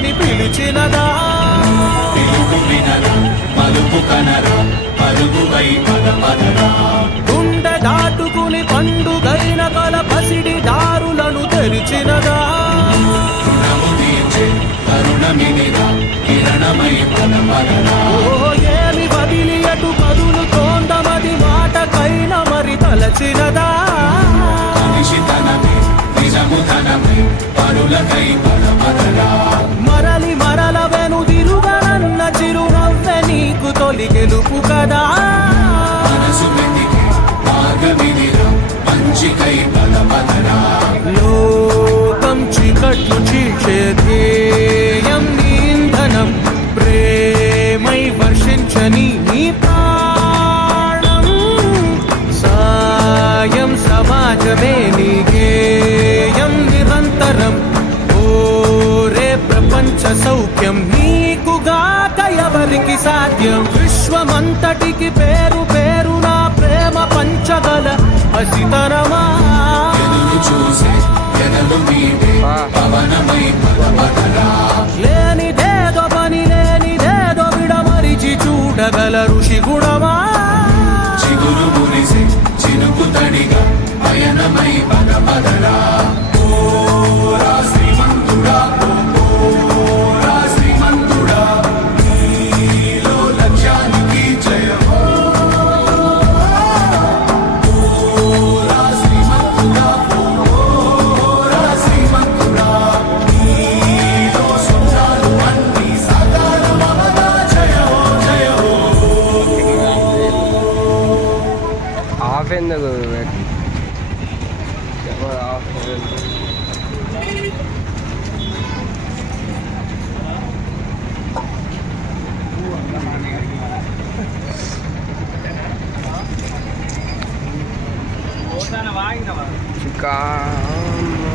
అని పిలిచినదా? పిలుపు దాటుకుని పండుగైన కల పసిడి దారులను తెరిచినదా? ఏమి వదిలి అటు కదులు తోందమది మాటకైన మరి తలచినదా? మరలి మరల వెనుదిరుగనన్న చిరునవ్వె నీకు తొలి గెలుపు కదా. మనసు మంచికై పదరా లోకం చీకట్లు చీల్చే ధ్యేయం నీ ఇంధనం ప్రేమై వర్షించని నీ ప్రాణం. సాయం సమాజమే ఎవరికి సాధ్యం. విశ్వమంతటికి పేరు పేరు నా ప్రేమ పంచగల పదరా లేనిదేదో పని లేనిదేదో విడమరిచి చూడగల ఋషి గుణమా offendagodu camera off Chica.